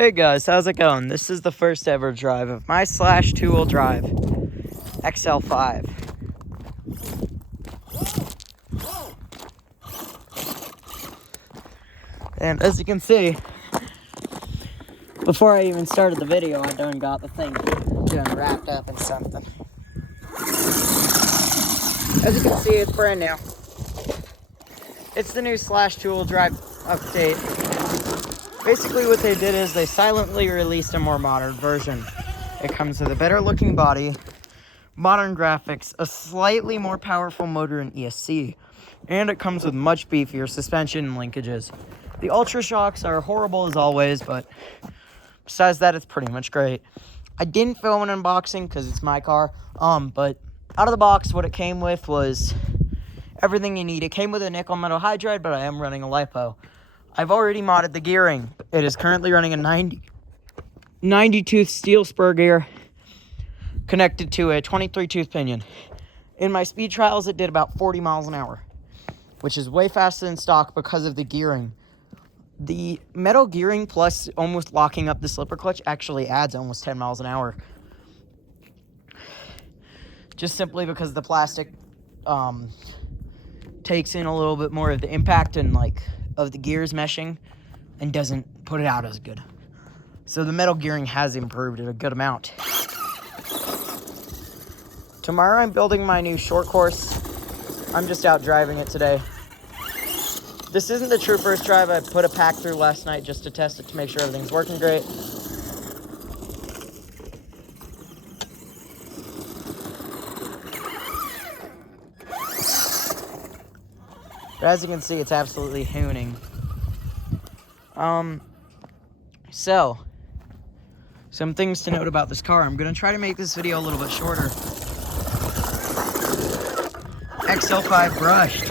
Hey guys, how's it going? This is the first ever drive of my two-wheel drive XL5. And as you can see, before I even started the video, I done got the thing done wrapped up in something. As you can see, it's brand new. It's the new two-wheel drive update. Basically what they did is they silently released a more modern version. It comes with a better looking body, modern graphics, a slightly more powerful motor and ESC, and it comes with much beefier suspension and linkages. The Ultra Shocks are horrible as always, but besides that, it's pretty much great. I didn't film an unboxing because it's my car, but out of the box, what it came with was everything you need. It came with a nickel metal hydride, but I am running a LiPo. I've already modded the gearing. It is currently running a 90-tooth steel spur gear connected to a 23-tooth pinion. In my speed trials, it did about 40 miles an hour, which is way faster than stock because of the gearing. The metal gearing plus almost locking up the slipper clutch actually adds almost 10 miles an hour. Just simply because the plastic takes in a little bit more of the impact and of the gears meshing and doesn't put it out as good. So the metal gearing has improved a good amount. Tomorrow I'm building my new short course. I'm just out driving it today. This isn't the true first drive. I put a pack through last night just to test it to make sure everything's working great. But as you can see, it's absolutely hooning. So, some things to note about this car. I'm going to try to make this video a little bit shorter. XL5 brushed.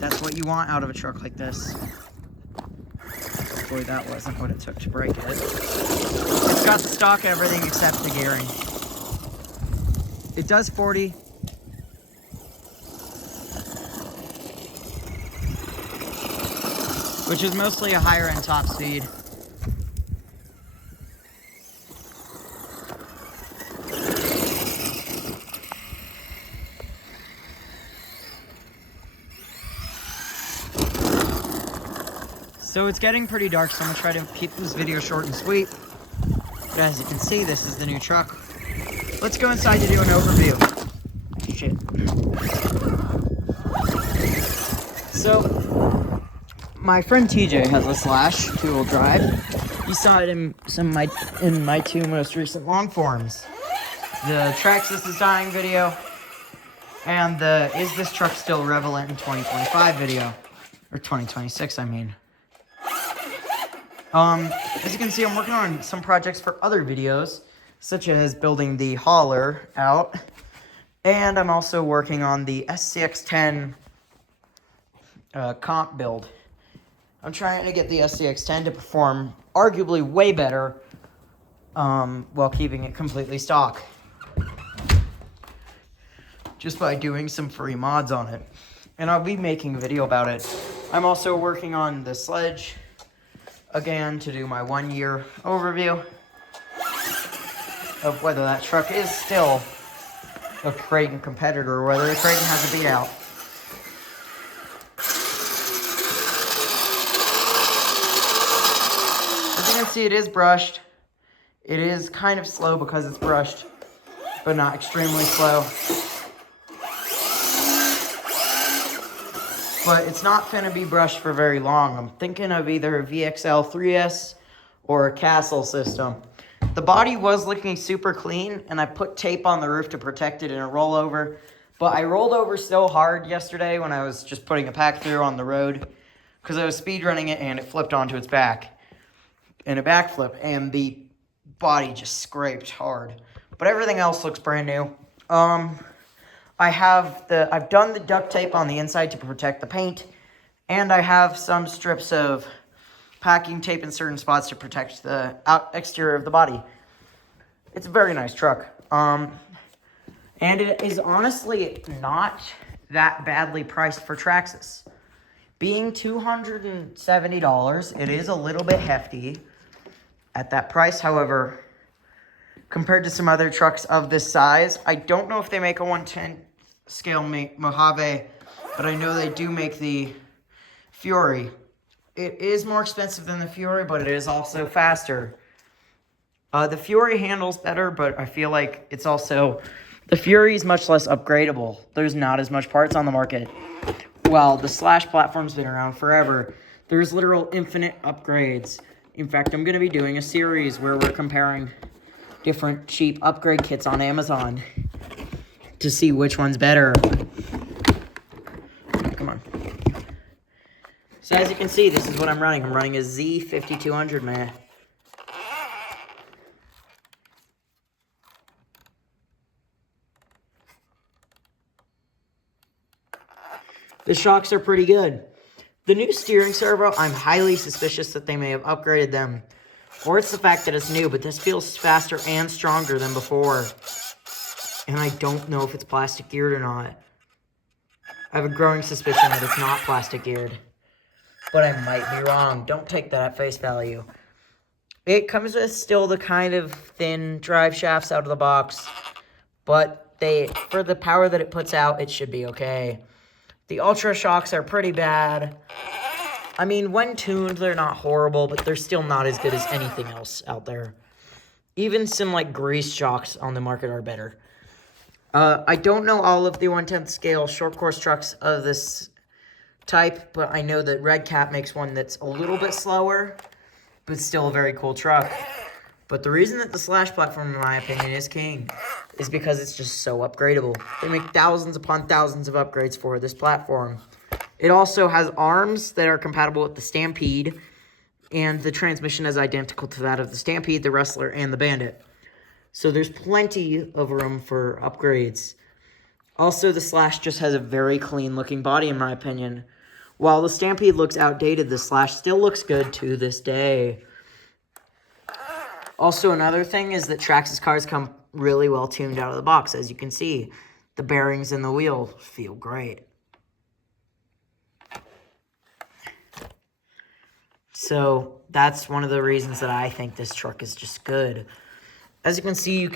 That's what you want out of a truck like this. Hopefully that wasn't what it took to break it. It's got the stock everything except the gearing. It does 40. Which is mostly a higher end top speed. So it's getting pretty dark, so I'm gonna try to keep this video short and sweet. But as you can see, this is the new truck. Let's go inside to do an overview. Shit. So, my friend TJ has a two-wheel drive. You saw it in my two most recent long forms. The Traxxas is dying video, and the Is This Truck Still Relevant in 2025 video. Or 2026, I mean. As you can see, I'm working on some projects for other videos, such as building the hauler out, and I'm also working on the SCX-10 comp build. I'm trying to get the SCX-10 to perform arguably way better while keeping it completely stock. Just by doing some free mods on it. And I'll be making a video about it. I'm also working on the sledge again to do my 1 year overview of whether that truck is still a Creighton competitor or whether Creighton has a beat out. As you can see, it is brushed. It is kind of slow because it's brushed, but not extremely slow. But it's not going to be brushed for very long. I'm thinking of either a VXL 3S or a Castle system. The body was looking super clean, and I put tape on the roof to protect it in a rollover. But I rolled over so hard yesterday when I was just putting a pack through on the road because I was speed running it and it flipped onto its back in a backflip, and the body just scraped hard. But everything else looks brand new. I've done the duct tape on the inside to protect the paint, and I have some strips of packing tape in certain spots to protect the exterior of the body. It's a very nice truck. And it is honestly not that badly priced for Traxxas. Being $270, it is a little bit hefty, at that price. However, compared to some other trucks of this size, I don't know if they make a 1/10 scale Mojave, but I know they do make the Fury. It is more expensive than the Fury, but it is also faster. The Fury handles better, but I feel like it's also... The Fury is much less upgradable. There's not as much parts on the market. While the Slash platform's been around forever, there's literal infinite upgrades. In fact, I'm going to be doing a series where we're comparing different cheap upgrade kits on Amazon to see which one's better. Come on. So as you can see, this is what I'm running. I'm running a Z5200, man. The shocks are pretty good. The new steering servo, I'm highly suspicious that they may have upgraded them. Or it's the fact that it's new, but this feels faster and stronger than before. And I don't know if it's plastic geared or not. I have a growing suspicion that it's not plastic geared. But I might be wrong. Don't take that at face value. It comes with still the kind of thin drive shafts out of the box. But for the power that it puts out, it should be okay. The Ultra shocks are pretty bad. I mean, when tuned, they're not horrible, but they're still not as good as anything else out there. Even some, like, grease shocks on the market are better. I don't know all of the 1/10 scale short course trucks of this type, but I know that Red Cat makes one that's a little bit slower, but still a very cool truck. But the reason that the Slash platform, in my opinion, is king is because it's just so upgradable. They make thousands upon thousands of upgrades for this platform. It also has arms that are compatible with the Stampede, and the transmission is identical to that of the Stampede, the Wrestler, and the Bandit. So there's plenty of room for upgrades. Also, the Slash just has a very clean-looking body, in my opinion. While the Stampede looks outdated, the Slash still looks good to this day. Also, another thing is that Traxxas cars come really well tuned out of the box. As you can see, the bearings in the wheel feel great. So that's one of the reasons that I think this truck is just good. As you can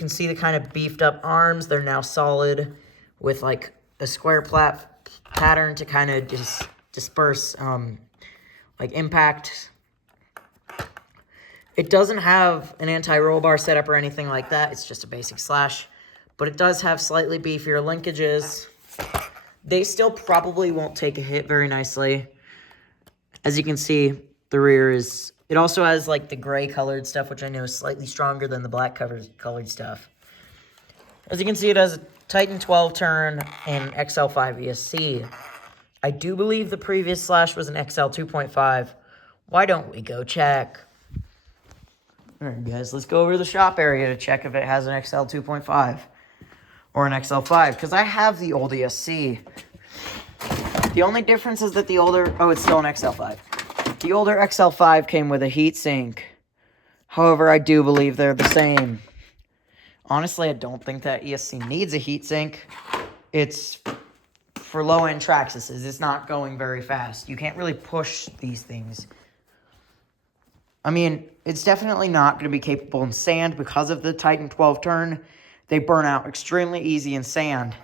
see the kind of beefed up arms. They're now solid with like a square pattern to kind of just disperse like impact. It doesn't have an anti-roll bar setup or anything like that. It's just a basic Slash. But it does have slightly beefier linkages. They still probably won't take a hit very nicely. As you can see, the rear is... It also has like the gray colored stuff, which I know is slightly stronger than the black colored stuff. As you can see, it has a Titan 12 turn and XL5 ESC. I do believe the previous Slash was an XL 2.5. Why don't we go check? Alright guys, let's go over to the shop area to check if it has an XL 2.5 or an XL5, because I have the old ESC. The only difference is that the older... Oh, it's still an XL5. The older XL5 came with a heatsink. However, I do believe they're the same. Honestly, I don't think that ESC needs a heatsink. It's for low-end Traxxas. It's not going very fast. You can't really push these things. I mean, it's definitely not going to be capable in sand because of the Titan 12 turn. They burn out extremely easy in sand.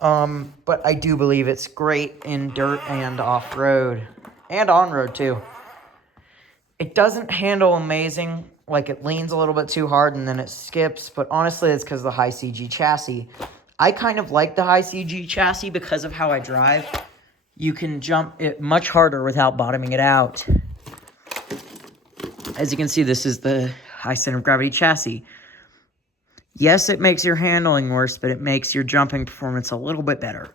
But I do believe it's great in dirt and off-road. And on-road, too. It doesn't handle amazing. Like, it leans a little bit too hard and then it skips. But honestly, it's because of the high CG chassis. I kind of like the high CG chassis because of how I drive. You can jump it much harder without bottoming it out. As you can see, this is the high center of gravity chassis. Yes, it makes your handling worse, but it makes your jumping performance a little bit better.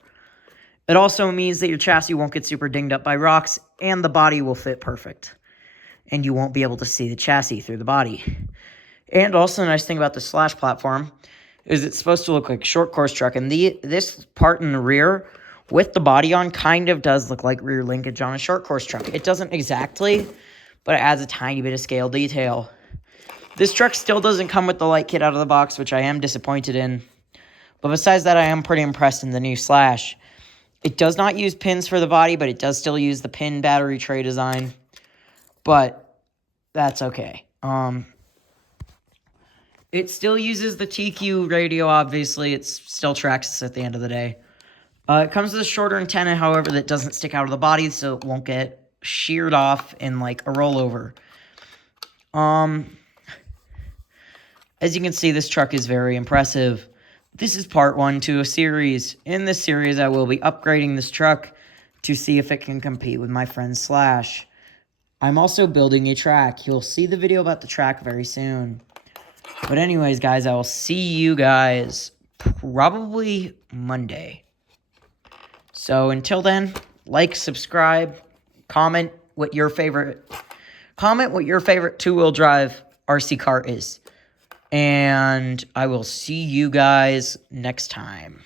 It also means that your chassis won't get super dinged up by rocks, and the body will fit perfect. And you won't be able to see the chassis through the body. And also, the nice thing about the Slash platform is it's supposed to look like a short course truck, and this part in the rear, with the body on, kind of does look like rear linkage on a short course truck. It doesn't exactly, but it adds a tiny bit of scale detail. This truck still doesn't come with the light kit out of the box, which I am disappointed in. But besides that, I am pretty impressed in the new Slash. It does not use pins for the body, but it does still use the pin battery tray design. But that's okay. It still uses the TQ radio, obviously. It's still Traxxas at the end of the day. It comes with a shorter antenna, however, that doesn't stick out of the body, so it won't get sheared off in, like, a rollover. As you can see, this truck is very impressive. This is part 1 to a series. In this series, I will be upgrading this truck to see if it can compete with my friend Slash. I'm also building a track. You'll see the video about the track very soon. But anyways, guys, I will see you guys probably Monday. So until then, like, subscribe, comment what your favorite two-wheel drive RC car is. And I will see you guys next time.